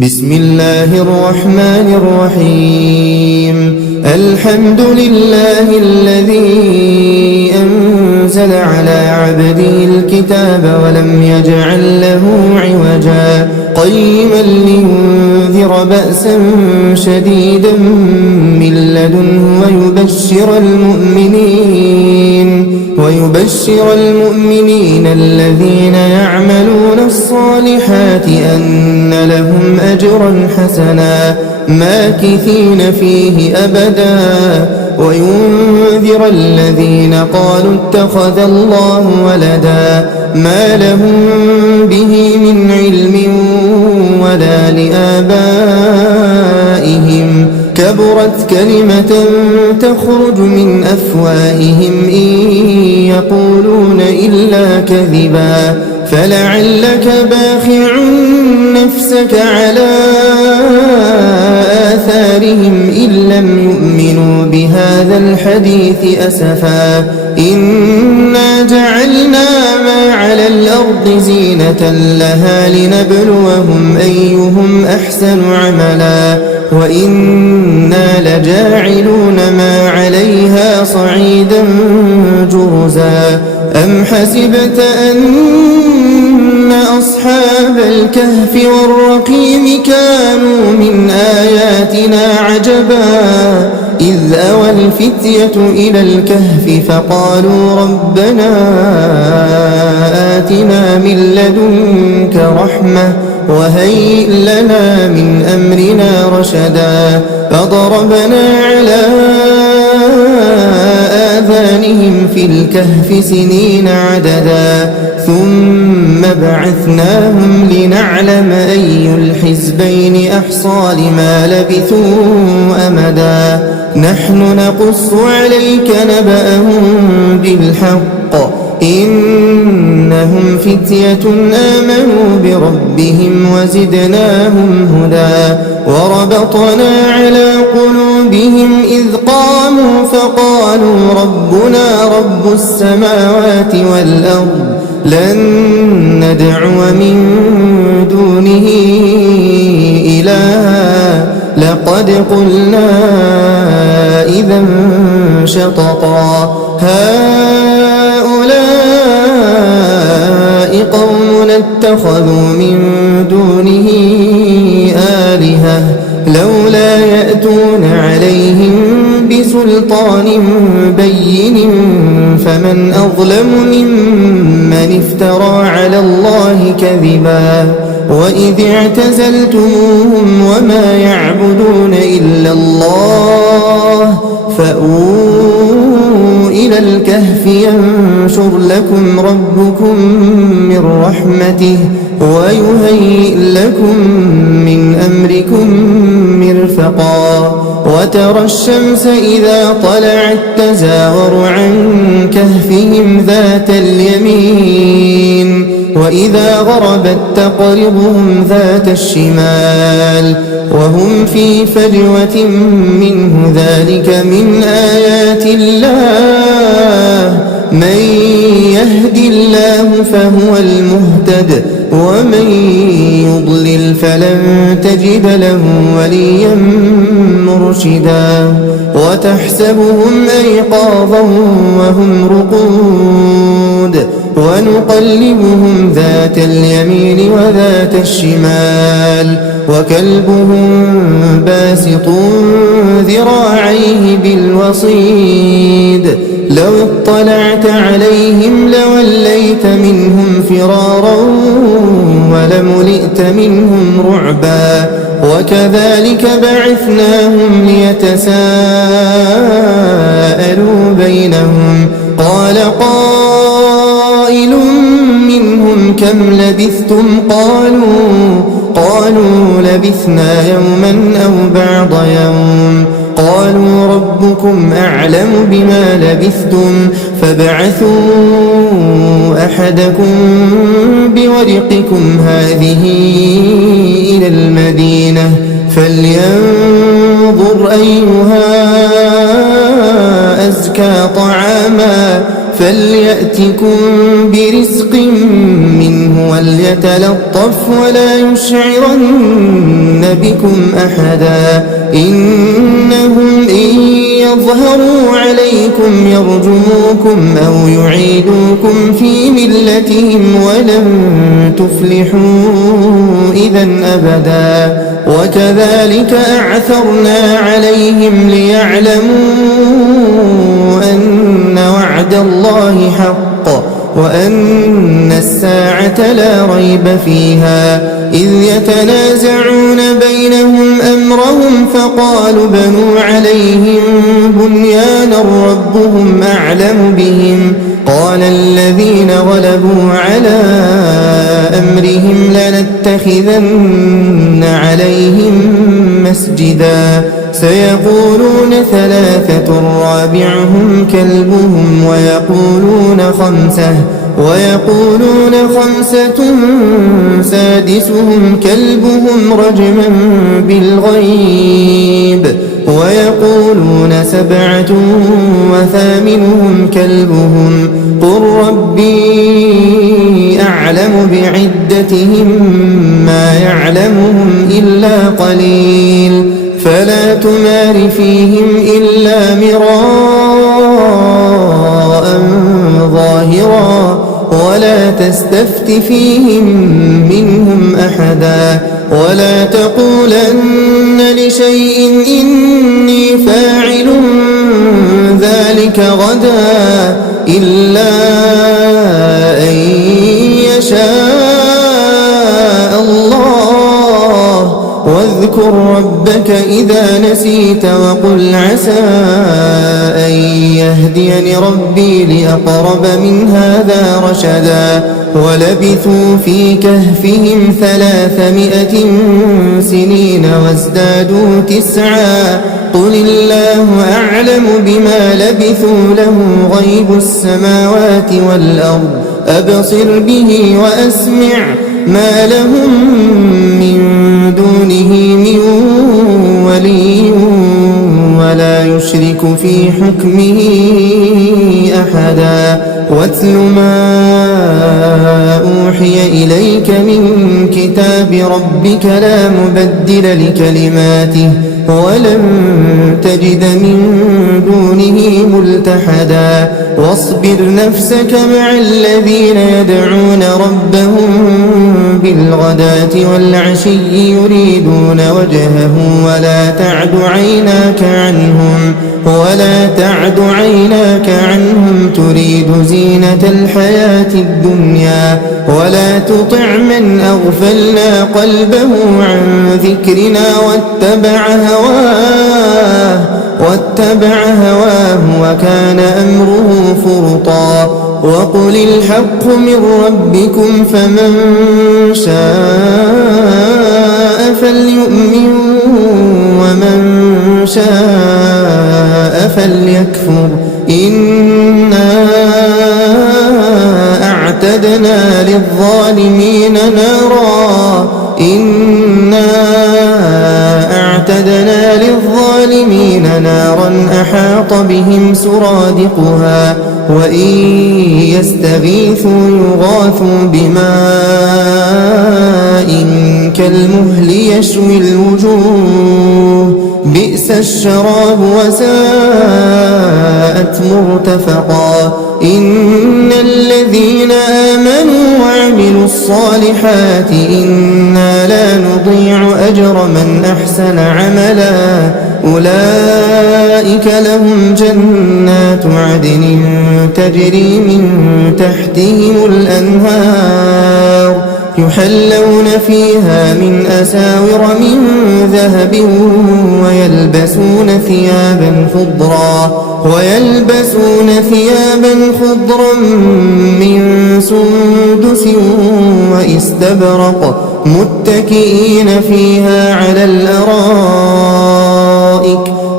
بسم الله الرحمن الرحيم الحمد لله الذي أنزل على عبده الكتاب ولم يجعل له عوجا قيما لينذر بأسا شديدا من لدنه ويبشر المؤمنين الذين يعملون الصالحات أن لهم أجرا حسنا ماكثين فيه أبدا وينذر الذين قالوا اتخذ الله ولدا ما لهم به من علم ولا لآبائهم كبرت كلمة تخرج من أفواههم إن يقولون إلا كذبا فلعلك باخع نفسك على آثارهم إن لم يؤمنوا بهذا الحديث أسفا إنا جعلنا ما على الأرض زينة لها لنبلوهم أيهم أحسن عملا وإنا لجاعلون ما عليها صعيدا جرزا أم حسبت أن أصحاب الكهف والرقيم كانوا من آياتنا عجبا إذ أوى الفتية إلى الكهف فقالوا ربنا آتنا من لدنك رحمة وهيئ لنا من أمرنا رشدا فضربنا على آذانهم في الكهف سنين عددا ثم بعثناهم لنعلم أي الحزبين أحصى لما لبثوا أمدا نحن نقص عليك نبأهم بالحق إنهم فتية آمنوا بربهم وزدناهم هدى وربطنا على قلوبهم إذ قاموا فقالوا ربنا رب السماوات والأرض لن ندعو من دونه إلها لقد قلنا إذا شططا هؤلاء قومنا اتخذوا من دونه آلهة لولا يأتون عليهم بسلطان بين فمن أظلم ممن افترى على الله كذبا وإذ اعتزلتموهم وما يعبدون إلا الله فأووا إلى الكهف ينشر لكم ربكم من رحمته ويهيئ لكم من أمركم مرفقا وترى الشمس إذا طلعت تزاور عن كهفهم ذات اليمين وإذا غربت تقرضهم ذات الشمال وهم في فجوة منه ذلك من آيات الله من يهد الله فهو المهتد ومن يضلل فلن تجد له وليا مرشدا وتحسبهم أيقاظا وهم رقود ونقلبهم ذات اليمين وذات الشمال وكلبهم باسط ذراعيه بالوصيد لو اطلعت عليهم لوليت منهم فرارا ولملئت منهم رعبا وكذلك بعثناهم ليتساءلوا بينهم قال قائل منهم كم لبثتم قالوا لبثنا يوما أو بعض يوم قالوا ربكم أعلم بما لبثتم فابعثوا أحدكم بورقكم هذه إلى المدينة فلينظر أيها أزكى طعاما فليأتكم برزق منه وليتلطف ولا يشعرن بكم أحدا إنهم إن يظهروا عليكم يرجموكم أو يعيدوكم في ملتهم ولن تفلحوا إذا أبدا وكذلك أعثرنا عليهم ليعلموا أن وعد الله حق وأن الساعة لا ريب فيها إذ يتنازعون بينهم أمرهم فقالوا بنوا عليهم بنيانا ربهم أعلم بهم قال الذين غلبوا على أمرهم لنتخذن عليهم مسجدا سيقولون ثلاثة رابعهم كلبهم ويقولون خمسة سادسهم كلبهم رجما بالغيب ويقولون سبعة وثامنهم كلبهم قل ربي أعلم بعدتهم ما يعلمهم إلا قليل فلا تمار فيهم إلا مراء ظاهرا ولا تستفت فيهم منهم أحدا ولا تقولن لشيء إني فاعل ذلك غدا إلا أن يشاء الله واذكر ربك إذا نسيت وقل عسى أن يهديني ربي لأقرب من هذا رشدا ولبثوا في كهفهم 300 سنين وازدادوا 9 قل الله أعلم بما لبثوا له غيب السماوات والأرض أبصر به وأسمع ما لهم من دونه من ولي ولا يشرك في حكمه أحدا واتل ما أوحي إليك من كتاب ربك لا مبدل لكلماته ولن تجد من دونه ملتحدا واصبر نفسك مع الذين يدعون ربهم بالغداة والعشي يريدون وجهه ولا تعد عيناك عنهم تريد زينة الحياة الدنيا ولا تطع من أغفلنا قلبه عن ذكرنا واتبع هواه وكان أمره فرطا وقل الحق من ربكم فمن شاء فليؤمن ومن شاء فليكفر إنا أعتدنا للظالمين نارا أحاط بهم سرادقها وإن يستغيثوا يغاثوا بماء كالمهل يشوي الوجوه بئس الشراب وساءت مرتفقا إن الذين آمنوا وعملوا الصالحات إنا لا نضيع أجر من أحسن عملا أولئك لهم جنات عدن تجري من تحتهم الأنهار يحلون فيها من أساور من ذهب ويلبسون ثيابا خضرا من سندس وإستبرق متكئين فيها على الأرائك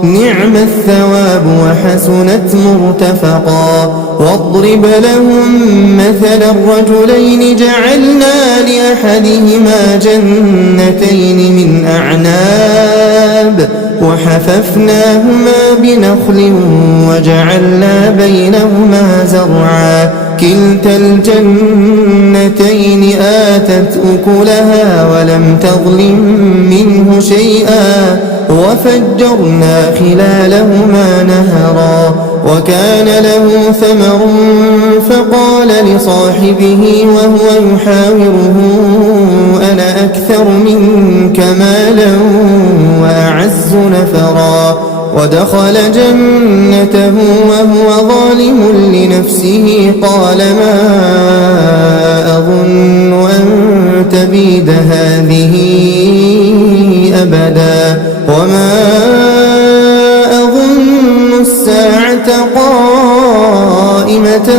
نعم الثواب وحسنت مرتفقا واضرب لهم مثل الرجلين جعلنا لأحدهما جنتين من أعناب وحففناهما بنخل وجعلنا بينهما زرعا كلتا الجنتين آتت أكلها ولم تظلم منه شيئا وفجرنا خلالهما نهرا وكان له ثمر فقال لصاحبه وهو يحاوره أنا أكثر منك مالا وأعز نفرا ودخل جنته وهو ظالم لنفسه قال ما أظن أن تبيد هذه أبدا وما أظن الساعة قائمة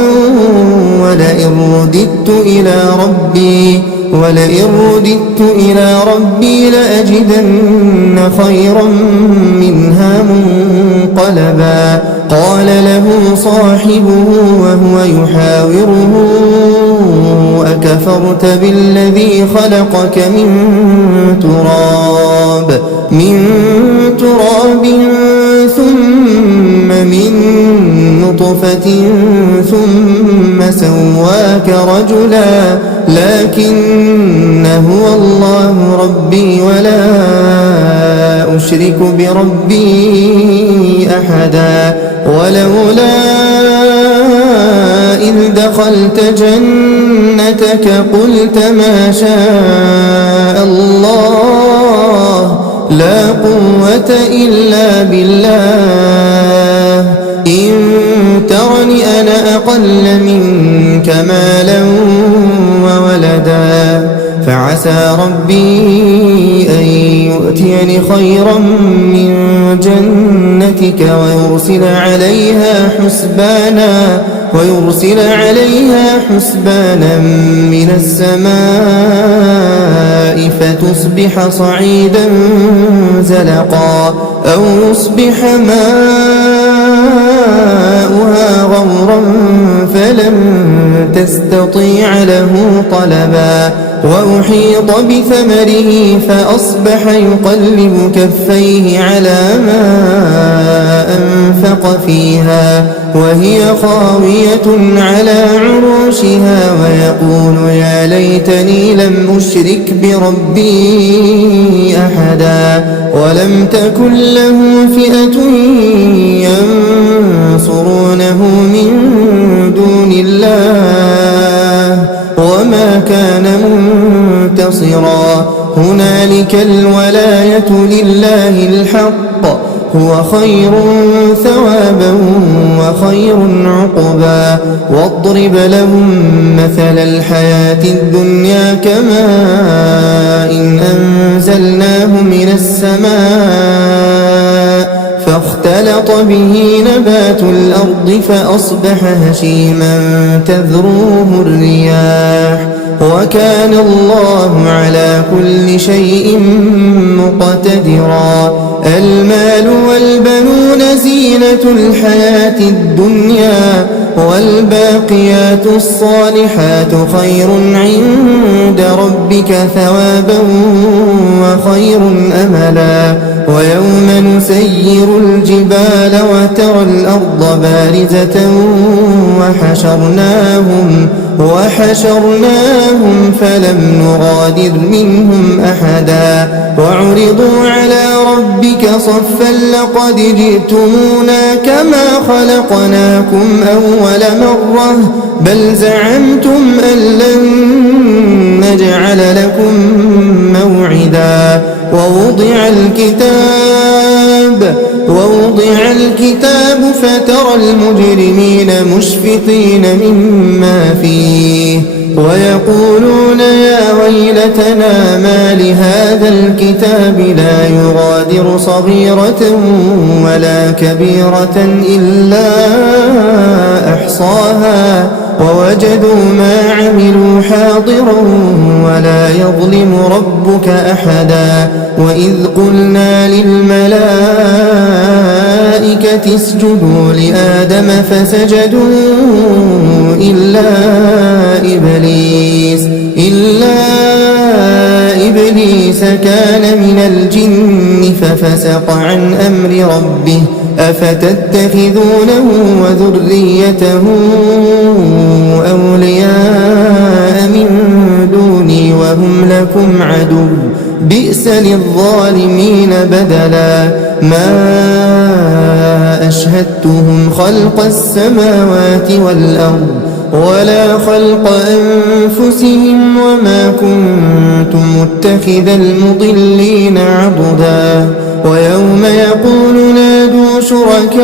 ولئن رددت إلى ربي لأجدن خيرا منها منقلبا قال له صاحبه وهو يحاوره أكفرت بالذي خلقك من تراب ثم من نطفة ثم سواك رجلا لكن هو الله ربي ولا أشرك بربي أحدا ولولا إذ دخلت جنتك قلت ما شاء الله لا قوة إلا بالله إن ترني أنا أقل منك مالا وولدا فعسى ربي أن يؤتيني خيرا من جنتك ويرسل عليها حسبانا من السماء فتصبح صعيدا زلقا أو يصبح ماؤها غورا فلن تستطيع له طلبا وأحيط بثمره فأصبح يقلب كفيه على ما أنفق فيها وهي خاوية على عروشها ويقول يا ليتني لم أشرك بربي أحدا ولم تكن له فئة ينصرونه من دون الله وما كان منتصرا هنالك الولاية لله الحق هو خير ثوابا وخير عقبا واضرب لهم مثل الحياة الدنيا كماء إن أنزلناه من السماء فاختلط به نبات الأرض فأصبح هشيما تذروه الرياح وكان الله على كل شيء مقتدرا المال والبنون زينة الحياة الدنيا والباقيات الصالحات خير عند ربك ثوابا وخير أملا ويوم نسير الجبال وترى الأرض بارزة وحشرناهم فلم نغادر منهم أحدا وعرضوا على ربك صفا لقد جئتمونا كما خلقناكم أول مرة بل زعمتم أن لن نجعل لكم موعدا ووضع الكتاب فترى المجرمين مشفقين مما فيه ويقولون يا ويلتنا ما لهذا الكتاب لا يغادر صغيرة ولا كبيرة إلا أحصاها ووجدوا ما عملوا حاضرا ولا يظلم ربك أحدا وإذ قلنا للملائكة اسجدوا لآدم فسجدوا إلا إبليس كان من الجن ففسق عن أمر ربه أفتتخذونه وذريته أولياء من دوني وهم لكم عدو بئس للظالمين بدلا ما أشهدتهم خلق السماوات والأرض ولا خلق أنفسهم وما كنت متخذ المضلين عضدا ويوم يقول نادوا شركائي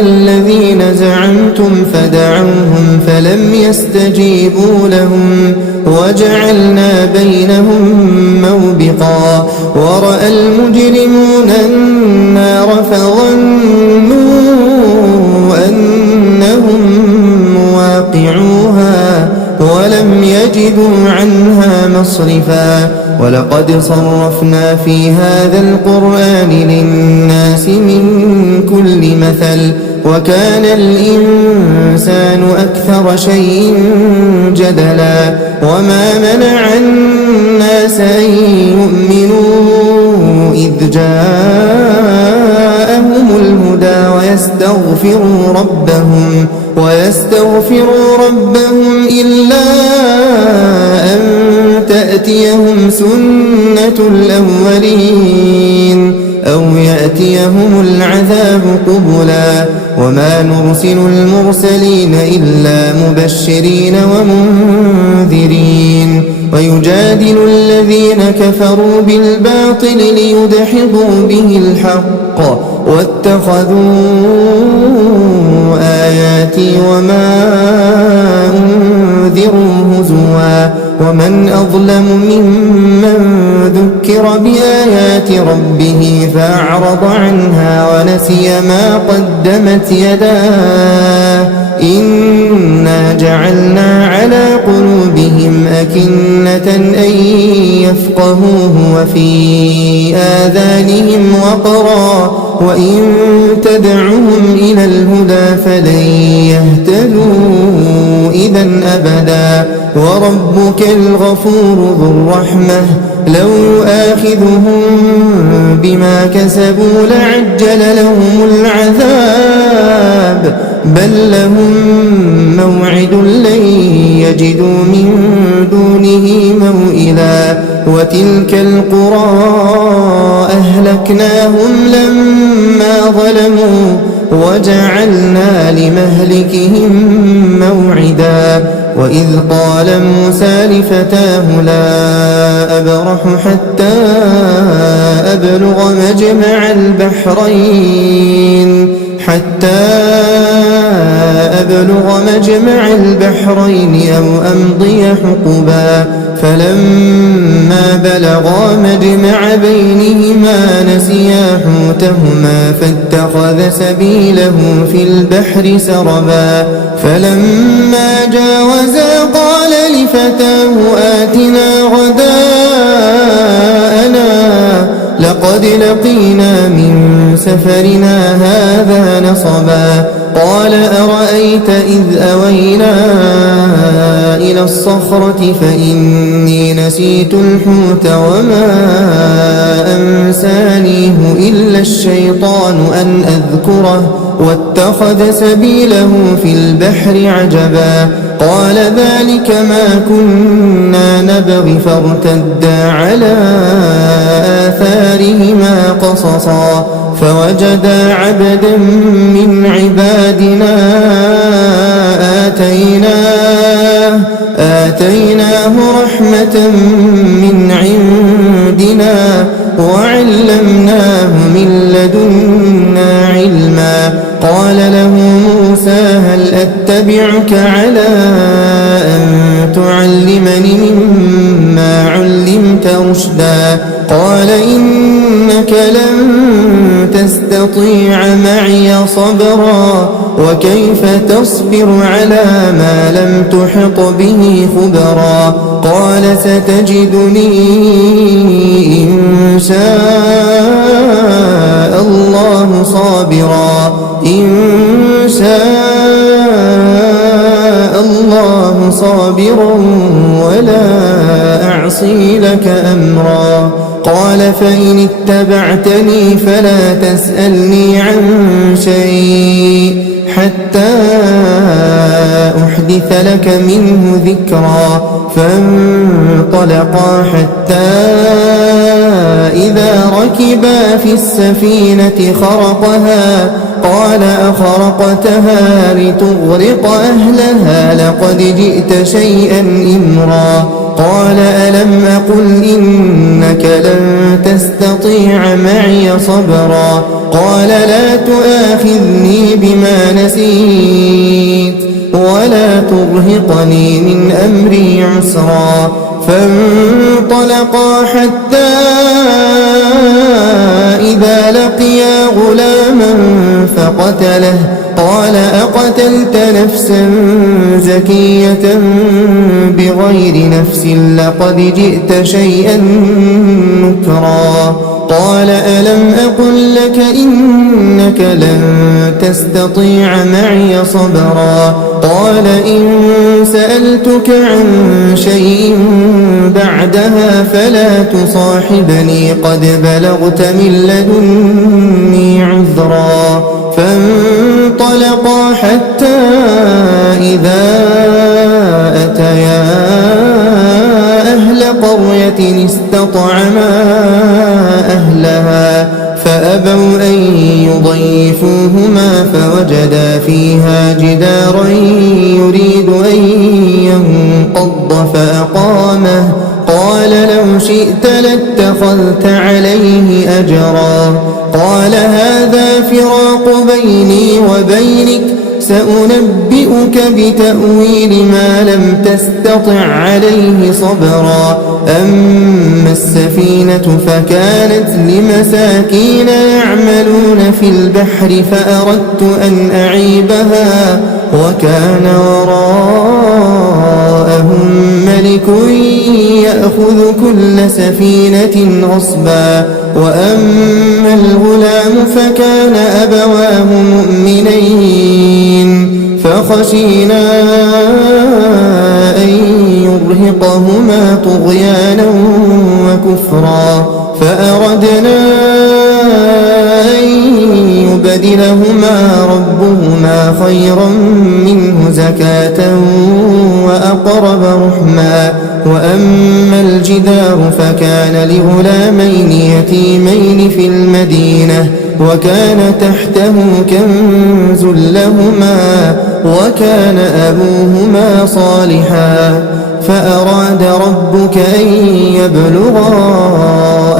الذين زعمتم فدعوهم فلم يستجيبوا لهم وجعلنا بينهم موبقا ورأى المجرمون النار فظنوا أنهم مواقعوها ولم يجدوا عنها مصرفا ولقد صرفنا في هذا القرآن للناس من كل مثل وكان الإنسان أكثر شيء جدلا وما منع الناس أن يؤمنوا إذ جاءهم الهدى ويستغفروا ربهم إلا أن تأتيهم سنة الأولين أو يأتيهم العذاب قبلا وما نرسل المرسلين إلا مبشرين ومنذرين ويجادل الذين كفروا بالباطل ليدحضوا به الحق واتخذوا آياتي وما أنذروا هزوا ومن أظلم ممن ذكر بآيات ربه فأعرض عنها ونسي ما قدمت يداه إنا جعلنا على قلوبهم أكنة أن يفقهوه وفي آذانهم وقرا وإن تدعهم إلى الهدى فلن يهتدوا إذا أبدا وربك الغفور ذو الرحمة لو يؤاخذهم بما كسبوا لعجل لهم العذاب بل لهم موعد لن يجدوا من دونه موئلا وتلك القرى أهلكناهم لما ظلموا وجعلنا لمهلكهم موعدا وإذ قال موسى لفتاه لا أبرح حتى أبلغ مجمع البحرين أو أمضي حقبا فلما بلغا مجمع بينهما نسيا حوتهما فاتخذ سبيله في البحر سربا فلما جاوزا قال لفتاه آتنا غداءنا لقد لقينا من سفرنا هذا نصبا قال أرأيت إذ أوينا إلى الصخرة فإني نسيت الحوت وما أنسانيه إلا الشيطان أن أذكره واتخذ سبيله في البحر عجبا قال ذلك ما كنا نبغي فارتدا على آثارهما قصصا فوجدا عبدا من عبادنا آتيناه رحمة من عندنا وعلمناه من لدنا علما قال له موسى هل أتبعك على أن تعلمني مما علمت رشدا قال إنك لن تستطيع معي صبرا وكيف تصبر على ما لم تحط به خبرا قال ستجدني إن شاء الله صابرا إن شاء الله الله صابرا ولا أعصي لك أمرا. قال فإن اتبعتني فلا تسألني عن شيء حتى أحدث لك منه ذكرا. فانطلقا حتى إذا ركبا في السفينة خرقها قال أخرقتها لتغرق أهلها لقد جئت شيئا إمرا. قال ألم أقل إنك لن تستطيع معي صبرا. قال لا تؤاخذني بما نسيت ولا ترهقني من أمري عسرا. فانطلقا حتى إذا لقيا غلاما فقتله. قال أقتلت نفسا زكية بغير نفس لقد جئت شيئا نكرا. قال ألم أقل لك إنك لن تستطيع معي صبرا. قال إن سألتك عن شيء بعدها فلا تصاحبني قد بلغت من لدني عذرا. فانطلقا حتى إذا أتيا أهل قرية استطعما أهلها فأبوا أن يضيفوهما فوجدا فيها جدارا يريد أن ينقض فأقامه. قال لو شئت لاتخذت عليه أجرا. قال هذا فراق بيني وبينك سأنبئك بتأويل ما لم تستطع عليه صبرا. أما السفينة فكانت لمساكين يعملون في البحر فأردت أن أعيبها وكان وراءهم ملك يأخذ كل سفينة غصبا. وأما الغلام فكان أبواه مؤمنين فخشينا أن يرهقهما طغيانا وكفرا فأردنا أن يبدلهما ربهما خيرا منه زكاة وأقرب رحما. وأما الجدار فكان لغلامين يتيمين في المدينة وكان تحته كنز لهما وكان أبوهما صالحا. فأراد ربك أن يبلغا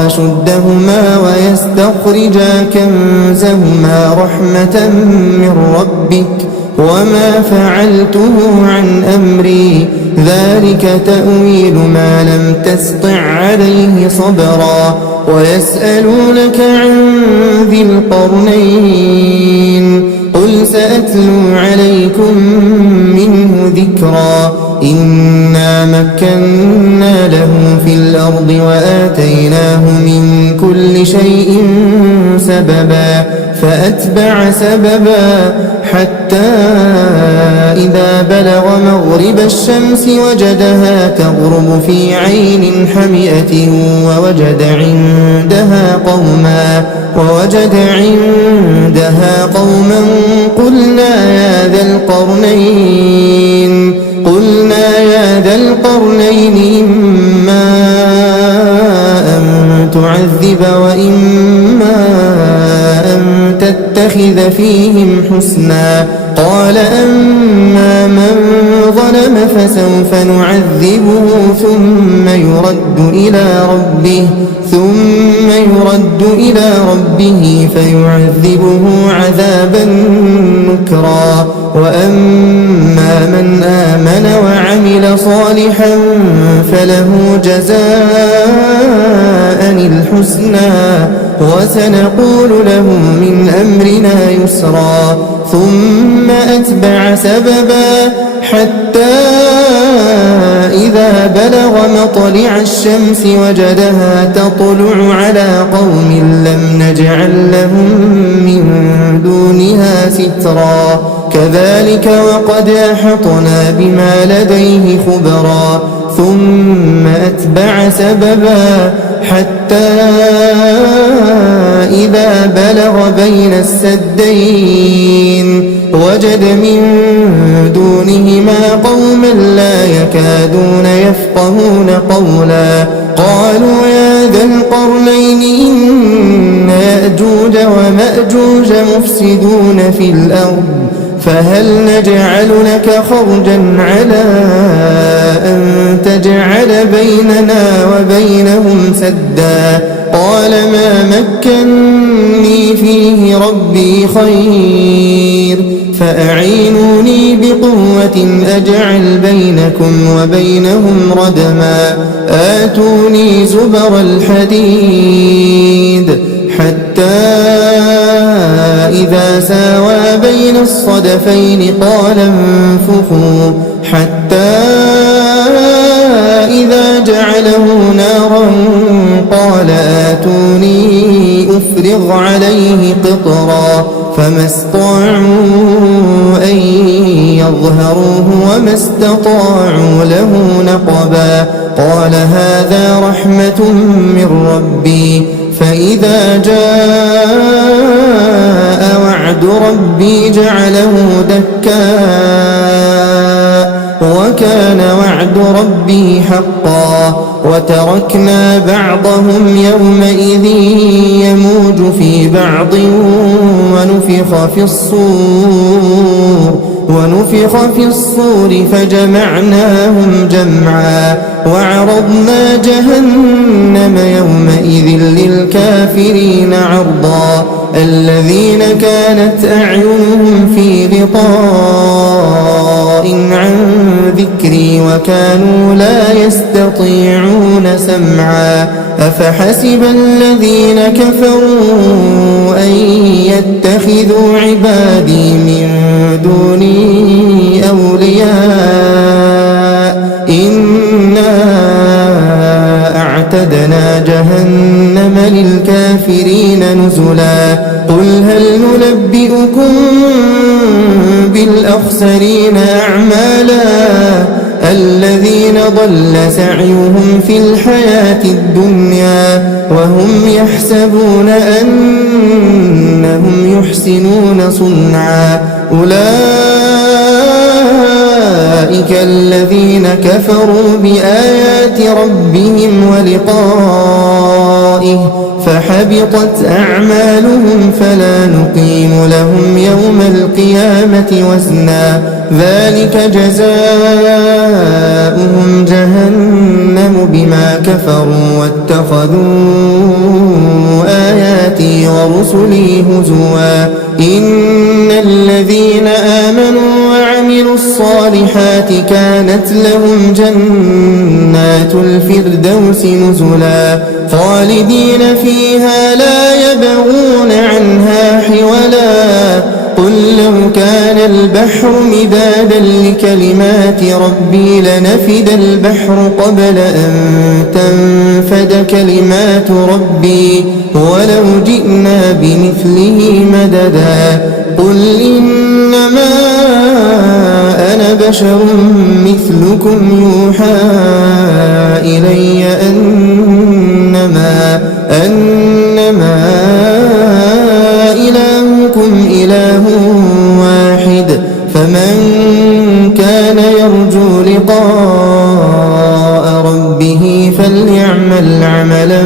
أشدهما ويستخرجا كنزهما رحمة من ربك وما فعلته عن أمري ذلك تأويل ما لم تسطع عليه صبرا. ويسألونك عن ذي القرنين قل سأتلو عليكم منه ذكرا. إنا مكنا له في الأرض وآتيناه من كل شيء سببا فأتبع سببا حتى إذا بلغ مغرب الشمس وجدها تغرب في عين حمئة ووجد عندها قوما قلنا يا ذا القرنين إما أن تعذب وإما أن تتخذ فيهم حسنا. قال أما من ظلم فسوف نعذبه ثم يرد إلى ربه فيعذبه عذابا نكرا. وأما من آمن وعمل صالحا فله جزاء الحسنى وسنقول له من أمرنا يسرا. ثم أتبع سببا حتى إذا بلغ مطلع الشمس وجدها تطلع على قوم لم نجعل لهم من دونها سترا. كذلك وقد أحطنا بما لديه خبرا ثم أتبع سببا حتى إذا بلغ بين السدين وجد من دونهما قوما لا يكادون يفقهون قولا قالوا يا ذا القرنين إن يأجوج ومأجوج مفسدون في الأرض فهل نجعل لك خرجا على أن تجعل بيننا وبينهم سدا قال ما مكني فيه ربي خير فأعينوني بقوة أجعل بينكم وبينهم ردما آتوني زبر الحديد حتى إذا ساوى بين الصدفين قال انفخوا حتى إذا جعله نارا قال آتوني أفرغ عليه قطرا فما استطاعوا أن يظهروه وما استطاعوا له نقبا قال هذا رحمة من ربي فإذا جاء وعد ربي جعله دكاء وكان وعد ربي حقا وتركنا بعضهم يومئذ يموج في بعض ونفخ في الصور فجمعناهم جمعا وعرضنا جهنم يومئذ للكافرين عرضا الذين كانت أعينهم في غطاء عن ذكري وكانوا لا يستطيعون سمعا أفحسب الذين كفروا أن يتخذوا عبادي من دوني أولياء إنا أعتدنا جهنم للكافرين نزلا قل هل ننبئكم بالأخسرين أعمالا الذين ضل سعيهم في الحياة الدنيا وهم يحسبون أنهم يحسنون صنعا أولئك الذين كفروا بآيات ربهم ولقائه فحبطت أعمالهم فلا نقيم لهم يوم القيامة وزنا ذلك جزاؤهم جهنم بما كفروا واتخذوا آياتي ورسلي هزوا إن الذين آمنوا وعملوا الصالحات كانت لهم جنات الفردوس نزلا خالدين فيها لا يبغون عنها حولا قل لو كان البحر مدادا لكلمات ربي لنفد البحر قبل أن تنفد كلمات ربي ولو جئنا بمثله مددا قل إنما أنا بشر مثلكم يوحى إلي أنما إلهكم إله واحد فمن كان يرجو لقاء ربه فليعمل عملا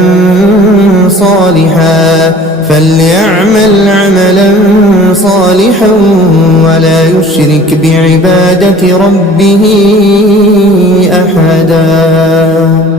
صالحا ولا يشرك بعبادة ربه أحدا.